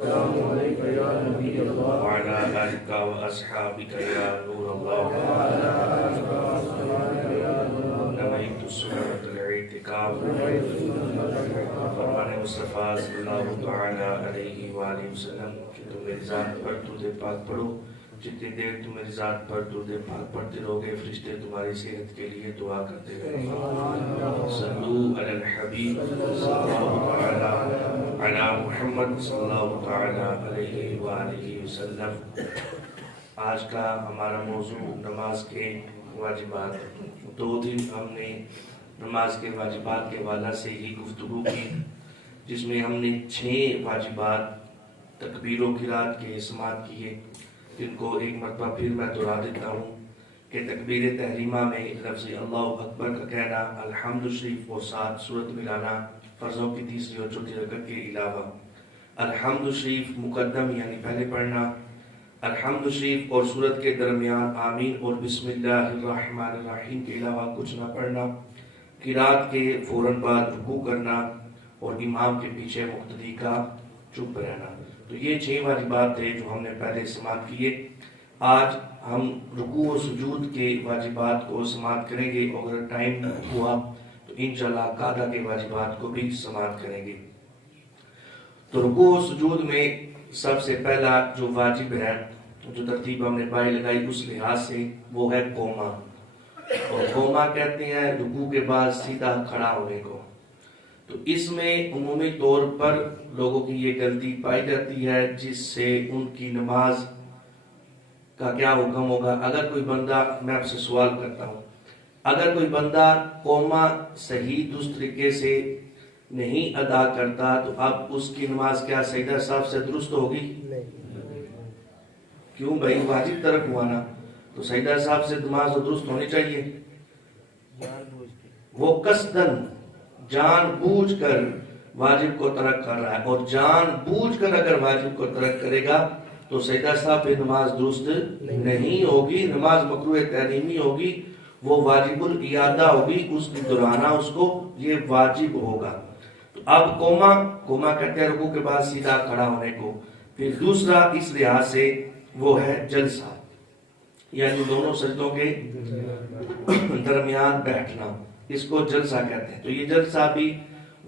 السلام عليك يا نبي الله وعلى آلك وأصحابك يا نور الله وعلى آلك وأصحابك يا نور الله نويت سنة الاعتكاف فرمان مصطفیٰ صلی اللہ تعالیٰ علیہ وآلہ وسلم کہ تم میری ذات پر درود پاک پڑھو. جتنی دیر تم میری ذات پر درود پاک پڑھتے رہو گے فرشتے تمہاری صحت کے لیے دعا کرتے رہیں گے. صلو علی الحبیب صلی اللہ تعالیٰ علی محمد صلی اللہ تعالیٰ علیہ وآلہ وسلم. آج کا ہمارا موضوع نماز کے واجبات. 2 دن ہم نے نماز کے واجبات کے حوالے سے ہی گفتگو کی، جس میں ہم نے 6 واجبات تکبیر و قرات کے سماعت کیے، جن کو ایک مرتبہ پھر میں دہرا دیتا ہوں کہ تکبیر تحریمہ میں لفظ اللہ اکبر کا کہنا، الحمد شریف اور 7 سورت ملانا فرضوں کی تیسری اور چوتھی رکعت کے علاوہ، الحمد شریف مقدم یعنی پہلے پڑھنا، الحمد شریف اور سورت کے درمیان آمین اور بسم اللہ الرحمن الرحیم کے علاوہ کچھ نہ پڑھنا، قرات کے فوراً بعد رکوع کرنا اور امام کے پیچھے مقتدی کا چپ رہنا. تو یہ 6 واجبات تھے جو ہم نے پہلے سماعت کیے. آج ہم رکوع و سجود کے واجبات کو سماعت کریں گے، اور اگر ٹائم ہوا تو انشاءاللہ قاعدہ کے واجبات کو بھی سماعت کریں گے. تو رکوع و سجود میں سب سے پہلا جو واجب ہے، جو ترتیب ہم نے پائی لگائی اس لحاظ سے، وہ ہے قوما. اور قوما کہتے ہیں رکوع کے بعد سیدھا کھڑا ہونے کو. تو اس میں عمومی طور پر لوگوں کی یہ غلطی پائی جاتی ہے، جس سے ان کی نماز کا کیا حکم ہوگا. اگر کوئی بندہ، میں آپ سے سوال کرتا ہوں، اگر کوئی بندہ قوما صحیح درست طریقے سے نہیں ادا کرتا تو اب اس کی نماز کیا سجدہ صاحب سے درست ہوگی؟ کیوں بھائی؟ واجب ترک ہوا نا، تو سجدہ صاحب سے نماز درست ہونی چاہیے. وہ قصدن جان بوجھ کر واجب کو ترک کر رہا ہے، اور جان بوجھ کر اگر واجب کو ترک کرے گا تو سجدہ صاحب پہ نماز درست نہیں ہوگی، نماز مکروہ تحریمی ہوگی، وہ واجب الاعادہ ہوگی، اس کی دہرانا اس کو یہ واجب ہوگا. تو اب قوما کہتے ہیں رکوع کے بعد سیدھا کھڑا ہونے کو. پھر دوسرا اس لحاظ سے وہ ہے جلسہ، یعنی دونوں سجدوں کے درمیان بیٹھنا، اس کو جلسہ کہتے ہیں. تو یہ جلسہ بھی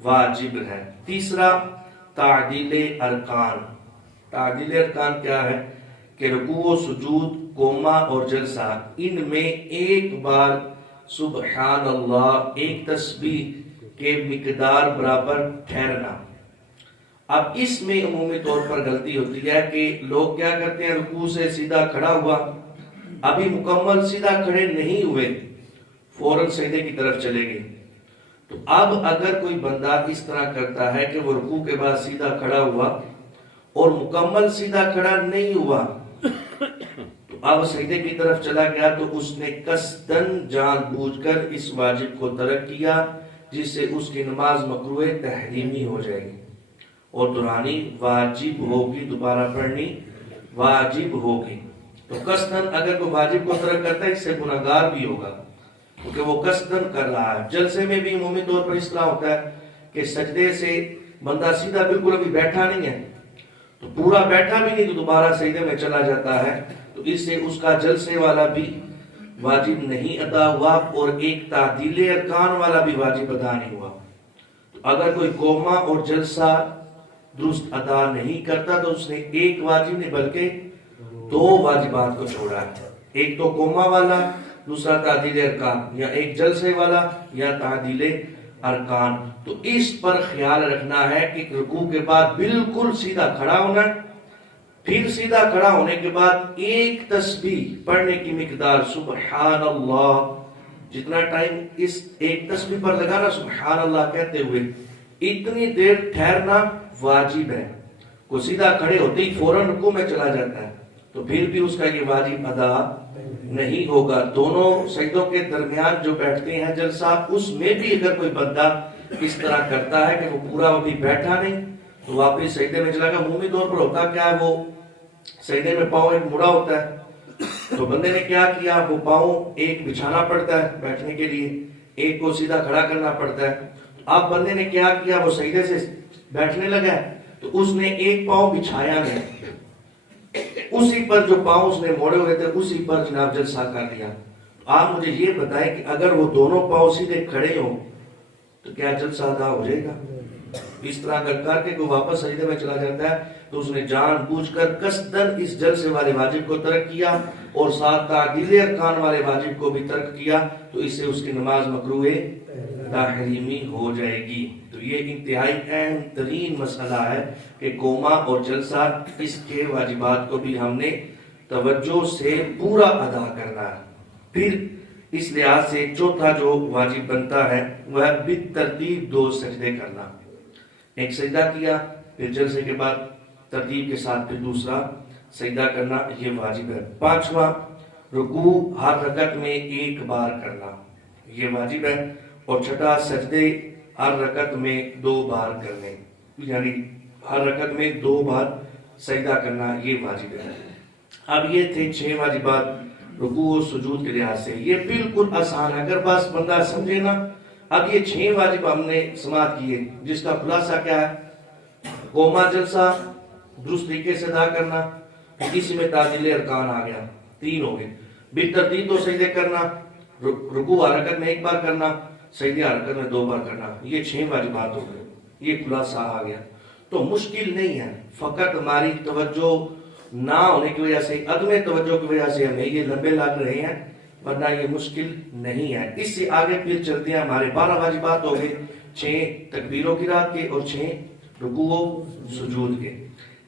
واجب ہے. تیسرا تعدیل ارکان. تعدیل ارکان کیا ہے کہ رکوع و سجود، قوما اور جلسہ، ان میں ایک بار سبحان اللہ، ایک تسبیح کے مقدار برابر ٹھہرنا. اب اس میں عمومی طور پر غلطی ہوتی ہے کہ لوگ کیا کرتے ہیں، رکوع سے سیدھا کھڑا ہوا، ابھی مکمل سیدھا کھڑے نہیں ہوئے، فوراً سجدے کی طرف چلے گئے. تو اب اگر کوئی بندہ اس طرح کرتا ہے کہ وہ رکوع کے بعد سیدھا کھڑا ہوا اور مکمل سیدھا کھڑا نہیں ہوا، تو اب سجدے کی طرف چلا گیا، تو اس نے قصدن جان بوجھ کر اس واجب کو ترک کیا، جس سے اس کی نماز مکروہ تحریمی ہو جائے گی اور دہرانی واجب ہوگی، دوبارہ پڑھنی واجب ہوگی. تو قصدن اگر کوئی واجب کو ترک کرتا ہے، اس سے گناہگار بھی ہوگا، کیونکہ وہ قصدن کر رہا ہے. جلسے میں بھی عمومی طور پر اس طرح ہوتا ہے کہ سجدے سے بندہ سیدھا بالکل ابھی بیٹھا نہیں ہے، تو پورا بیٹھا بھی نہیں، تو دوبارہ سجدے میں چلا جاتا ہے، تو اس سے اس کا جلسے والا بھی واجب نہیں ادا ہوا، اور ایک تعدیل ارکان والا بھی واجب ادا نہیں ہوا. تو اگر کوئی قوما اور جلسہ درست ادا نہیں کرتا تو اس نے ایک واجب نہیں بلکہ 2 واجبات کو چھوڑا ہے. ایک تو قوما والا، دوسرا تعدیل ارکان، یا ایک جلسے والا یا تعدیل ارکان. تو اس پر خیال رکھنا ہے کہ رکوع کے بعد بالکل سیدھا کھڑا ہونا، پھر سیدھا کھڑا ہونے کے بعد ایک تسبیح پڑھنے کی مقدار سبحان اللہ، جتنا ٹائم اس ایک تسبیح پر لگانا سبحان اللہ کہتے ہوئے، اتنی دیر ٹھہرنا واجب ہے. کوئی سیدھا کھڑے ہوتے ہی فوراً رکوع میں چلا جاتا ہے تو پھر بھی اس کا یہ واجب ادا نہیں ہوگا. دونوں سجدوں کے درمیان جو بیٹھتے ہیں جلسہ، اس میں بھی اگر کوئی بندہ اس طرح کرتا ہے کہ وہ پورا ابھی بیٹھا نہیں تو واپس سجدے میں چلا گیا. عمومی طور پر ہوتا کیا ہے، وہ سجدے میں پاؤں ایک مڑا ہوتا ہے، تو بندے نے کیا کیا، وہ پاؤں ایک بچھانا پڑتا ہے بیٹھنے کے لیے، ایک کو سیدھا کھڑا کرنا پڑتا ہے. اب بندے نے کیا کیا، وہ سجدے سے بیٹھنے لگا ہے تو تو اس نے ایک پاؤں بچھایا نہیں، اسی پر جو پاؤں اس نے موڑے ہوئے تھے اسی پر جناب جلسہ کر لیا. آپ مجھے یہ بتائیں کہ اگر وہ دونوں پاؤں سیدھے کھڑے ہوں تو کیا جلسہ ادا ہو جائے گا؟ اس طرح اگر کر کے کوئی واپس سجدے میں چلا جاتا ہے تو اس نے جان بوجھ کر قصدن اس جلسے والے واجب کو ترک کیا اور ساتھ تعدیل ارکان والے واجب کو بھی ترک کیا، تو اس سے اس کی نماز مکروہ تحریمی ہو جائے گی. تو یہ انتہائی اہم ترین مسئلہ ہے کہ قوما اور جلسہ، اس کے واجبات کو بھی ہم نے توجہ سے پورا ادا کرنا ہے. پھر اس لحاظ سے چوتھا جو واجب بنتا ہے وہ ہے بالترتیب 2 سجدے کرنا. ایک سجدہ کیا، پھر جلسے کے بعد ترتیب کے ساتھ پھر دوسرا سجدہ کرنا، یہ واجب ہے. 5واں رکوع ہر رکعت میں 1 بار کرنا، یہ واجب ہے. اور 6 سجدے ہر رکعت میں 2 بار کرنے، یعنی ہر رکعت میں 2 بار سجدہ کرنا، یہ واجب ہے. اب یہ تھے 6 واجبات رکوع و سجود کے لحاظ سے. یہ بالکل آسان ہے اگر بس بندہ سمجھے نا. اب یہ 6 واجب ہم نے سماعت کیے، جس کا خلاصہ کیا ہے؟ قوما جلسہ درست طریقے سے ادا کرنا، اسی میں تعدیل ارکان آ گیا، 3 ہو گئے. بالترتیب 2 سجدے کرنا، رکوع حرکت میں 1 بار کرنا، سجدے حرکت میں 2 بار کرنا، یہ 6 واجبات ہو گئے. یہ خلاصہ آ گیا. تو مشکل نہیں ہے، فقط ہماری توجہ نہ ہونے کی وجہ سے، عدم توجہ کی وجہ سے ہمیں یہ لمبے لگ رہے ہیں، ورنہ یہ مشکل نہیں ہے. اس سے آگے پھر چلتے ہیں. ہمارے 12 واجبات ہو گئے، 6 تکبیروں کی رات کے اور 6 رکوع و سجود کے.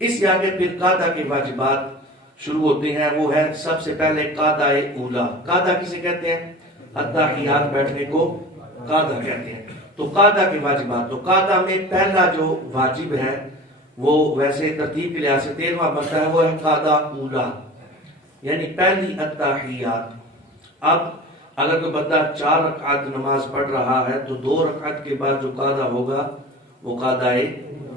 اس سے آگے پھر قاعدہ کے واجبات شروع ہوتے ہیں. وہ ہے سب سے پہلے قاعدہ اولا. قاعدہ کسے کہتے ہیں؟ اتحیات بیٹھنے کو قاعدہ کہتے ہیں. تو قاعدہ کے واجبات، تو قاعدہ میں پہلا جو واجب ہے وہ ویسے ترتیب کے لحاظ سے 13واں بنتا ہے، وہ ہے قاعدہ اولا، یعنی پہلی اتحیات. اب اگر کوئی بندہ 4 رکعت نماز پڑھ رہا ہے تو 2 رکعت کے بعد جو قاعدہ ہوگا وہ قاعدہ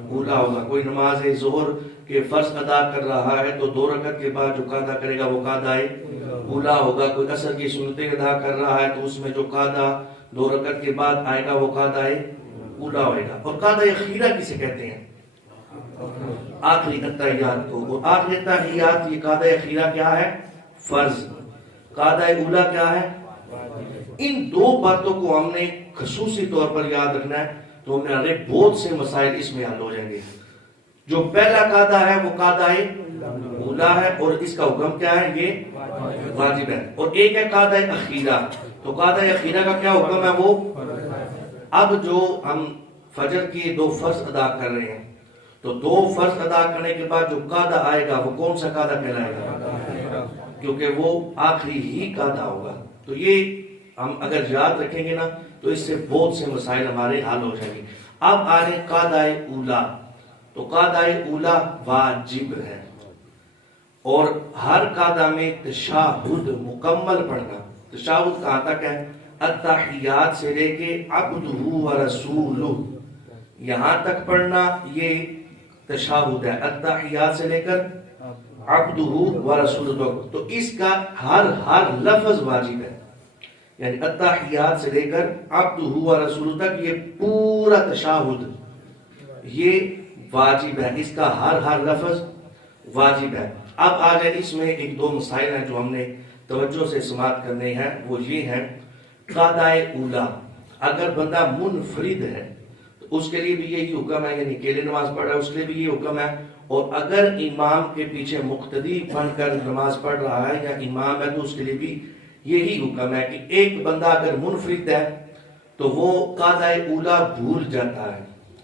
اولا ہوگا. کوئی نماز ظہر کے فرض ادا کر رہا ہے تو 2 رکعت کے بعد جو قاعدہ کرے گا وہ قاعدہ اولا ہوگا. کوئی عصر کی سنتیں ادا کر رہا ہے تو اس میں جو قاعدہ 2 رکعت کے بعد آئے گا وہ قاعدہ اولا ہوئے گا. اور قاعدہ اخیرہ کسے کہتے ہیں؟ آخری اتحیات کو. اور آخری اتحیات، یہ قاعدہ اخیرہ کیا ہے؟ فرض. قاعدہ اولا کیا ہے؟ ان 2 باتوں کو ہم نے خصوصی طور پر یاد رکھنا ہے تو ہمارے بہت سے مسائل اس میں حل ہو جائیں گے. جو پہلا قاعدہ ہے وہ قاعدہ اولا ہے اور اس کا حکم کیا ہے؟ یہ واجب ہے. اور ایک ہے قاعدہ اخیرہ. تو قاعدہ اخیرہ کا کیا حکم ہے؟ وہ اب جو ہم فجر کی 2 فرض ادا کر رہے ہیں تو 2 فرض ادا کرنے کے بعد جو قاعدہ آئے گا وہ کون سا قاعدہ کہلائے گا؟ کیونکہ وہ آخری ہی قاعدہ ہوگا. تو یہ ہم اگر یاد رکھیں گے نا تو اس سے بہت سے مسائل ہمارے حل ہو جائیں گے. اب آ رہے قاعدہ اولا. تو قاعدہ اولا واجب ہے اور ہر قاعدہ میں تشہد مکمل پڑھنا. تشہد کہاں تک ہے؟ اتحیات سے لے کے عبدہ و رسولہ یہاں تک پڑھنا، یہ تشہد ہے. اتحیات سے لے کر عبدہ و رسولہ تک. تو اس کا ہر لفظ واجب ہے، یعنی اتحیات سے لے کر عبدہ و رسولہ تک یہ پورا تشہد یہ واجب ہے. اس کا ہر لفظ واجب ہے. اب آ جائے اس میں 1-2 مسائل ہیں جو ہم نے توجہ سے سماعت کرنے ہیں. وہ یہ ہیں قاعدہ اولا. اگر بندہ منفرد ہے تو اس کے لیے بھی یہی حکم ہے، یعنی اکیلے نماز پڑھ رہا ہے اس کے لیے بھی یہ حکم ہے. اور اگر امام کے پیچھے مقتدی بن کر نماز پڑھ رہا ہے یا امام ہے تو اس کے لیے بھی یہی حکم ہے کہ ایک بندہ اگر منفرد ہے تو وہ قاعدہ اولا بھول جاتا ہے.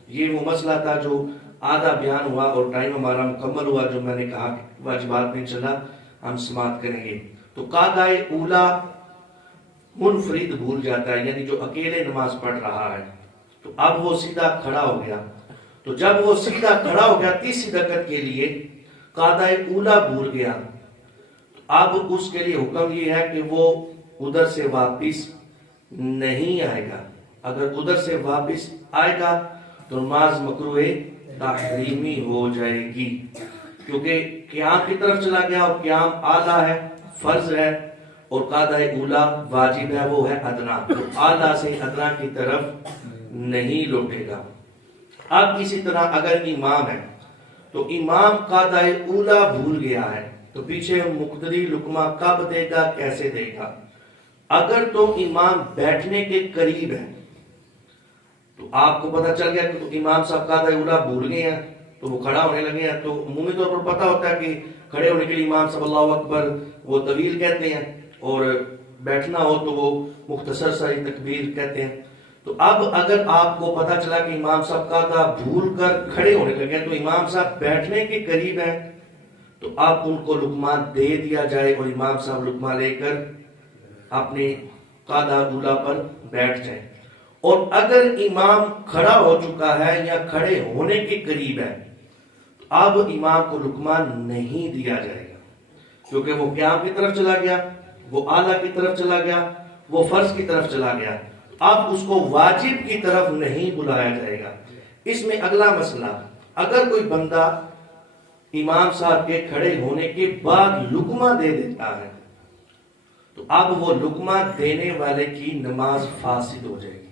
یہ وہ مسئلہ تھا جو آدھا بیان ہوا اور ٹائم ہمارا مکمل ہوا، جو میں نے کہا کہ واجبات میں انشاءاللہ ہم سماعت کریں گے. تو قاعدہ اولا منفرد بھول جاتا ہے، یعنی جو اکیلے نماز پڑھ رہا ہے. تو اب وہ سیدھا کھڑا ہو گیا. تو جب وہ سیدھا کھڑا ہو گیا تیسری رکعت کے لیے قاعدہ اولا بھول گیا، اب اس کے لیے حکم یہ ہے کہ وہ ادھر سے واپس نہیں آئے گا. اگر ادھر سے واپس آئے گا تو نماز مکروہ تحریمی ہو جائے گی، کیونکہ قیام کی طرف چلا گیا اور قیام اعلیٰ ہے، فرض ہے، اور قاعدہ اولا واجب ہے، وہ ہے ادنا. تو اعلیٰ سے ادنا کی طرف نہیں لوٹے گا. اب اسی طرح اگر امام ہے تو امام قاعدہ اولا بھول گیا ہے تو پیچھے مقتدی لقمہ کب دے گا، کیسے دے گا؟ اگر تو امام بیٹھنے کے قریب ہے تو آپ کو پتہ چل گیا کہ تو امام صاحب قاعدہ اولا بھول گئے ہیں تو وہ کھڑا ہونے لگے ہیں، تو عمومی طور پر پتہ ہوتا ہے کہ کھڑے ہونے کے لیے امام صلی اللہ اکبر وہ طویل کہتے ہیں اور بیٹھنا ہو تو وہ مختصر ساری تکبیر کہتے ہیں۔ تو اب اگر آپ کو پتہ چلا کہ امام صاحب قاعدہ بھول کر کھڑے ہونے لگے تو امام صاحب بیٹھنے کے قریب ہیں تو اب ان کو لقمہ دے دیا جائے اور امام صاحب لقمہ لے کر اپنے قاعدہ اولا پر بیٹھ جائیں۔ اور اگر امام کھڑا ہو چکا ہے یا کھڑے ہونے کے قریب ہے تو اب امام کو لقمہ نہیں دیا جائے گا، کیونکہ وہ قیام کی طرف چلا گیا، وہ اعلیٰ کی طرف چلا گیا، وہ فرض کی طرف چلا گیا، اب اس کو واجب کی طرف نہیں بلایا جائے گا۔ اس میں اگلا مسئلہ، اگر کوئی بندہ امام صاحب کے کھڑے ہونے کے بعد لقمہ دے دیتا ہے تو اب وہ لقمہ دینے والے کی نماز فاسد ہو جائے گی۔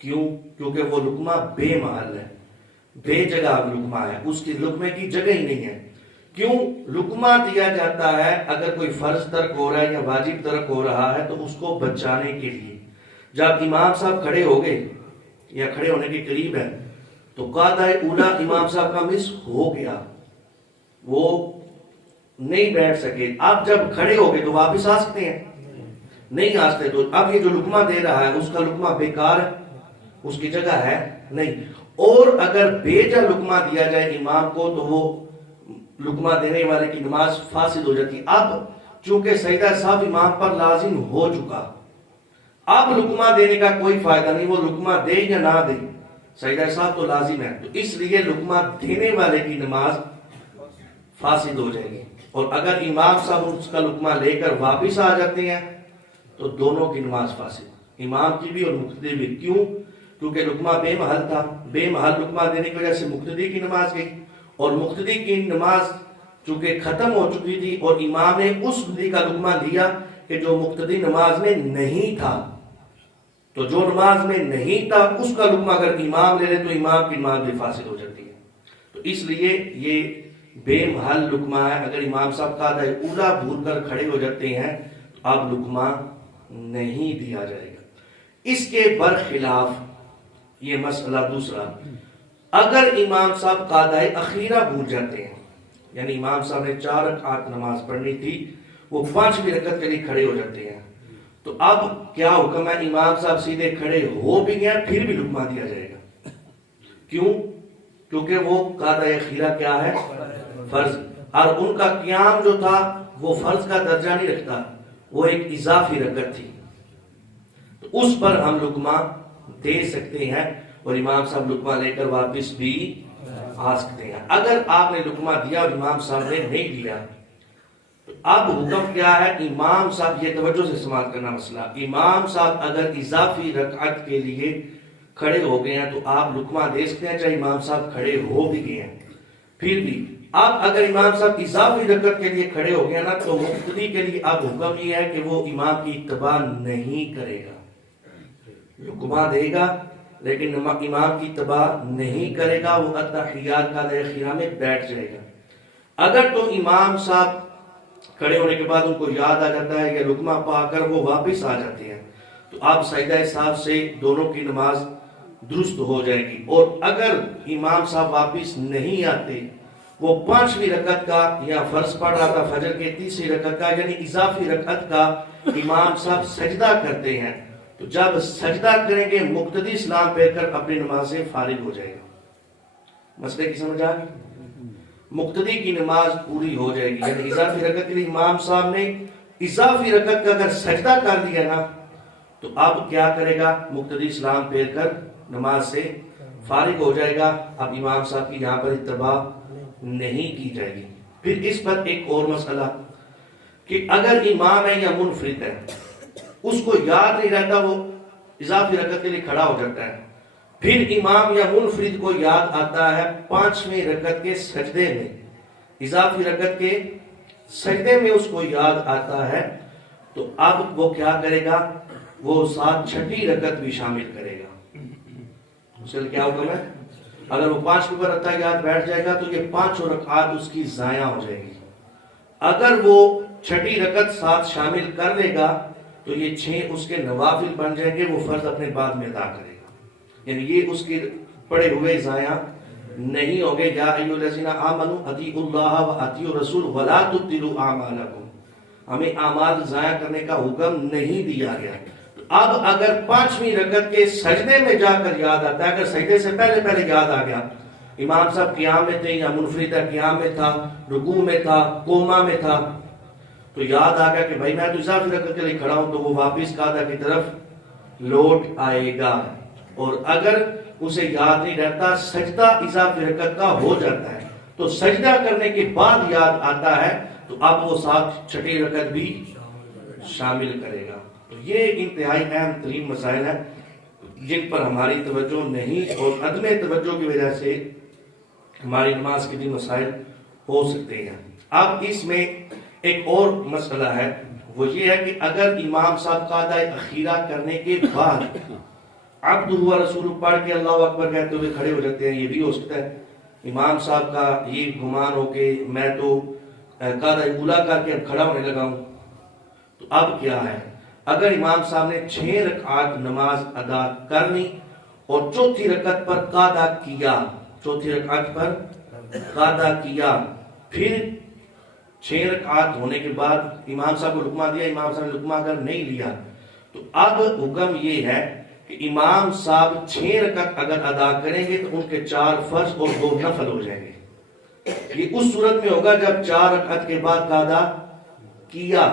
کیوں؟ کیونکہ وہ لقمہ بے محل ہے، بے جگہ لقمہ ہے، اس کی لقمے کی جگہ ہی نہیں ہے۔ کیوں لقمہ دیا جاتا ہے؟ اگر کوئی فرض ترک ہو رہا ہے یا واجب ترک ہو رہا ہے تو اس کو بچانے کے لیے۔ جب امام صاحب کھڑے ہو گئے یا کھڑے ہونے کے قریب ہے تو قاعدہ اولا امام صاحب کا مس ہو گیا، وہ نہیں بیٹھ سکے۔ آپ جب کھڑے ہو گئے تو واپس آ سکتے ہیں؟ نہیں آ سکتے۔ تو اب یہ جو لقمہ دے رہا ہے اس کا لقمہ بیکار ہے، اس کی جگہ ہے نہیں۔ اور اگر بے جا لقمہ دیا جائے امام کو تو وہ لقمہ دینے والے کی نماز فاسد ہو جاتی۔ اب چونکہ سجدہ صاحب امام پر لازم ہو چکا، اب لقمہ دینے کا کوئی فائدہ نہیں، وہ لقمہ دے یا نہ دے، سجدہ صاحب تو لازم ہے، تو اس لیے لقمہ دینے والے کی نماز فاسد ہو جائے گی۔ اور اگر امام صاحب اس کا لقمہ لے کر واپس آ جاتے ہیں تو دونوں کی نماز فاسد، امام کی بھی اور مقتدی بھی۔ کیوں؟ کیونکہ لقمہ بے محل تھا، بے محل لقمہ دینے کی وجہ سے مقتدی کی نماز گئی، اور مقتدی کی نماز چونکہ ختم ہو چکی تھی اور امام نے اس مقتدی کا لقمہ لیا کہ جو مقتدی نماز میں نہیں تھا، تو جو نماز میں نہیں تھا اس کا لقمہ اگر امام لے لے تو امام کی نماز بھی فاسد ہو جاتی ہے۔ تو اس لیے یہ بے محل لقمہ ہے۔ اگر امام صاحب قاعدہ اولا بھول کر کھڑے ہو جاتے ہیں تو اب لقمہ نہیں دیا جائے گا۔ اس کے برخلاف یہ مسئلہ دوسرا، اگر امام صاحب قاعدہ اخیرہ بھول جاتے ہیں، یعنی امام صاحب نے 4 رکعت نماز پڑھنی تھی، وہ 5ویں رکعت کے لیے کھڑے ہو جاتے ہیں، تو اب کیا حکم ہے؟ امام صاحب سیدھے کھڑے ہو بھی گئے پھر بھی لقمہ دیا جائے گا۔ کیوں؟ کیونکہ وہ قاعدہ اخیرہ کیا ہے؟ فرض، اور ان کا قیام جو تھا وہ فرض کا درجہ نہیں رکھتا، وہ ایک اضافی رکعت تھی، تو اس پر ہم لقمہ دے سکتے ہیں اور امام صاحب لقمہ لے کر واپس بھی آ سکتے ہیں۔ اگر آپ نے لقمہ دیا اور امام صاحب نے نہیں دیا تو اب حکم کیا ہے؟ امام صاحب، یہ توجہ سے سماعت کرنا مسئلہ، امام صاحب اگر اضافی رکعت کے لیے کھڑے ہو گئے ہیں تو آپ لقمہ دے سکتے ہیں چاہے امام صاحب کھڑے ہو بھی گئے ہیں پھر بھی۔ اب اگر امام صاحب اضافی رکعت کے لیے کھڑے ہو گئے نا تو مقتدی کے لیے اب حکم یہ ہے کہ وہ امام کی اتباع نہیں کرے گا، لقمہ دے گا لیکن امام کی اتباع نہیں کرے گا، وہ التحیات کا اخیرہ میں بیٹھ جائے گا۔ اگر تو امام صاحب کھڑے ہونے کے بعد ان کو یاد آ جاتا ہے یا لقمہ پا کر وہ واپس آ جاتے ہیں تو آپ سجدہ صاحب سے دونوں کی نماز درست ہو جائے گی۔ اور اگر امام صاحب واپس نہیں آتے، وہ 5ویں رکعت کا یا فرض پڑھ رہا تھا فجر کے 3ری رکعت کا یعنی اضافی رکعت کا امام صاحب سجدہ کرتے ہیں، تو جب سجدہ کریں گے مقتدی سلام پھیر کر اپنی نماز سے فارغ ہو جائے گا۔ مسئلے کی سمجھ آ گئی؟ مقتدی کی نماز پوری ہو جائے گی، یعنی اضافی رکعت کے لیے امام صاحب نے اضافی رکعت کا اگر سجدہ کر دیا نا تو اب کیا کرے گا؟ مقتدی سلام پھیر کر نماز سے فارغ ہو جائے گا، اب امام صاحب کی یہاں پر اتباع نہیں کی جائے گی۔ پھر اس پر ایک اور مسئلہ کہ اگر امام ہے یا منفرد ہے، اس کو یاد نہیں رہتا، وہ اضافی رکعت کے لیے کھڑا ہو جاتا ہے، پھر امام یا منفرد کو یاد آتا ہے 5ویں رکعت کے سجدے میں، اضافی رکعت کے سجدے میں اس کو یاد آتا ہے، تو اب وہ کیا کرے گا؟ وہ ساتھ 6ٹھی رکعت بھی شامل کرے گا۔ اس کا کیا حکم ہے؟ اگر وہ 5 پر اتحیات بیٹھ جائے گا تو یہ 5 رکعات اس کی ضائع ہو جائے گی. اگر وہ 6 رکعت ساتھ شامل کر لے گا تو یہ 6 اس کے نوافل بن جائیں گے, وہ فرض اپنے بعد میں ادا کرے گا, یعنی یہ اس کے پڑے ہوئے ضائع نہیں ہوں گے. یا ایھا الذین آمنوا اطیعوا اللہ و اطیعوا الرسول ولا تبطلوا اعمالکم, ہمیں اعمال ضائع کرنے کا حکم نہیں دیا گیا. اب اگر 5ویں رکعت کے سجدے میں جا کر یاد آتا ہے, اگر سجدے سے پہلے یاد آ گیا, امام صاحب قیام میں تھے یا منفردہ قیام میں تھا, رکوع میں تھا, قوما میں تھا, تو یاد آ گیا کہ بھائی میں تو اضافی رکعت کے لیے کھڑا ہوں, تو وہ واپس قاعدہ کی طرف لوٹ آئے گا. اور اگر اسے یاد نہیں رہتا, سجدہ اضافی رکعت کا ہو جاتا ہے, تو سجدہ کرنے کے بعد یاد آتا ہے, تو اب وہ ساتھ 6 رکعت بھی شامل کرے گا. تو یہ انتہائی اہم ترین مسائل ہیں جن پر ہماری توجہ نہیں, اور عدم توجہ کی وجہ سے ہماری نماز کے بھی مسائل ہو سکتے ہیں. اب اس میں ایک اور مسئلہ ہے, وہ یہ ہے کہ اگر امام صاحب قاعدہ اخیرہ کرنے کے بعد عبدہ و رسولہ پڑھ کے اللہ اکبر کہتے ہوئے کھڑے ہو جاتے ہیں, یہ بھی ہو سکتا ہے امام صاحب کا یہ گمان ہو کہ میں تو قاعدہ اولیٰ کر کے کھڑا ہونے لگا ہوں. تو اب کیا ہے, اگر امام صاحب نے 6 رکعات نماز ادا کرنی اور 4تھی رکعت پر قاعدہ کیا, 4تھی رکعت پر قاعدہ کیا, پھر 6 رکعات ہونے کے بعد امام صاحب کو لقمہ دیا, امام صاحب نے لقمہ اگر نہیں لیا, تو اب حکم یہ ہے کہ امام صاحب 6 رکعت اگر ادا کریں گے تو ان کے 4 فرض اور 2 نفل ہو جائیں گے. یہ اس صورت میں ہوگا جب 4 رکعت کے بعد قاعدہ کیا,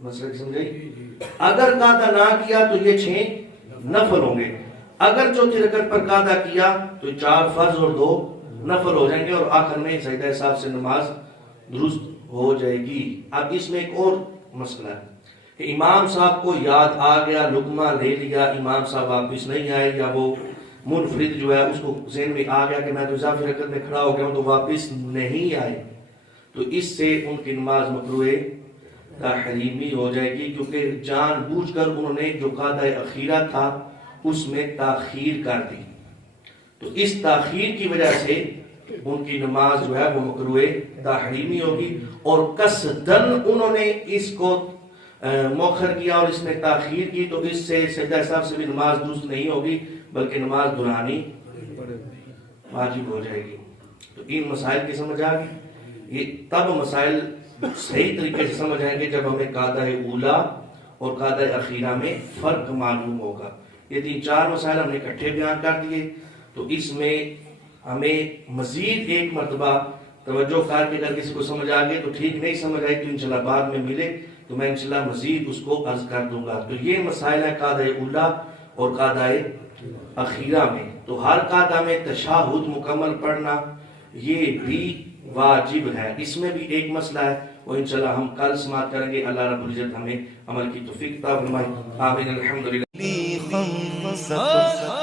مسئلہ سمجھائی. اگر قاعدہ نہ کیا تو یہ 6 نفل ہوں گے, اگر 4تھی رکعت پر قاعدہ کیا تو 4 فرض اور 2 نفل ہو جائیں گے, اور آخر میں سجدہ صاحب سے نماز درست ہو جائے گی. اب اس میں ایک اور مسئلہ ہے کہ امام صاحب کو یاد آ گیا, لقمہ لے لیا, امام صاحب واپس نہیں آئے, یا وہ منفرد جو ہے اس کو ذہن میں آ گیا کہ میں تو اضافی رکعت میں کھڑا ہو گیا ہوں, تو واپس نہیں آئے, تو اس سے ان کی نماز مکروہ تحریمی ہو جائے گی, کیونکہ جان بوجھ کر انہوں نے جو قاعدہ اخیرہ تھا اس میں تاخیر کر دی. تو اس تاخیر کی وجہ سے ان کی نماز جو ہے وہ مکروہ تحریمی ہوگی, اور قصدن انہوں نے اس کو مؤخر کیا اور اس میں تاخیر کی, تو اس سے سجدہ صاحب سے بھی نماز درست نہیں ہوگی بلکہ نماز دہرانی واجب ہو جائے گی. تو ان مسائل کی سمجھ آ گئی. یہ تب مسائل صحیح طریقے سے سمجھ آئیں گے جب ہمیں قاعدہ اولیٰ اور قاعدہ اخیرہ میں فرق معلوم ہوگا. یہ 3-4 مسائل ہم نے اکٹھے بیان کر دیے, تو اس میں ہمیں مزید ایک مرتبہ توجہ کر کے اگر کسی کو سمجھ آ گئی تو ٹھیک, نہیں سمجھ آئی تو انشاءاللہ بعد میں ملے تو میں انشاءاللہ مزید اس کو عرض کر دوں گا. تو یہ مسائل ہے قاعدہ اولیٰ اور قاعدہ اخیرہ میں. تو ہر قاعدہ میں تشہد مکمل پڑھنا یہ بھی واجب ہے. اس میں بھی ایک مسئلہ ہے, وہ انشاءاللہ ہم کل سماعت کریں گے. اللہ رب العزت ہمیں عمل کی توفیق عطا فرمائے. آمین. الحمدللہ.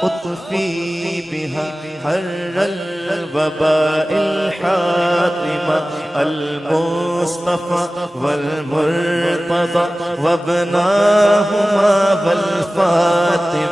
أطفي بها حر الوباء الحاطمة المصطفى والمرتضى وابناهما والفاطمة.